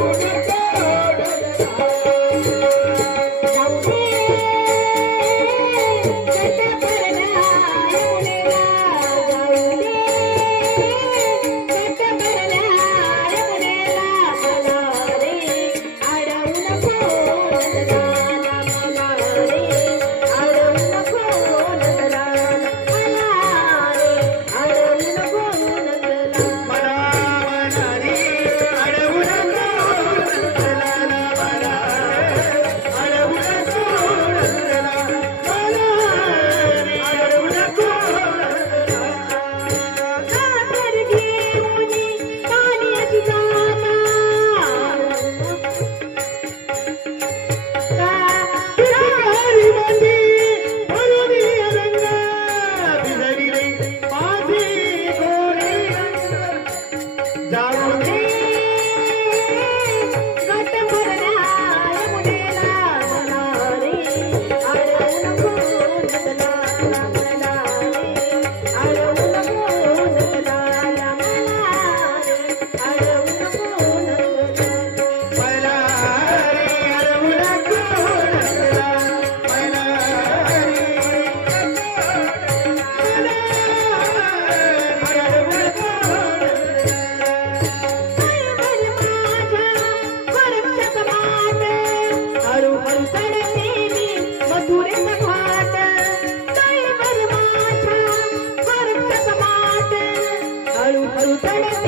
Thank you. तड़तेमी मतूरिन्द ख्वातर् तैल्वर्माच्वा पर्प्रसमातर् हरु हरु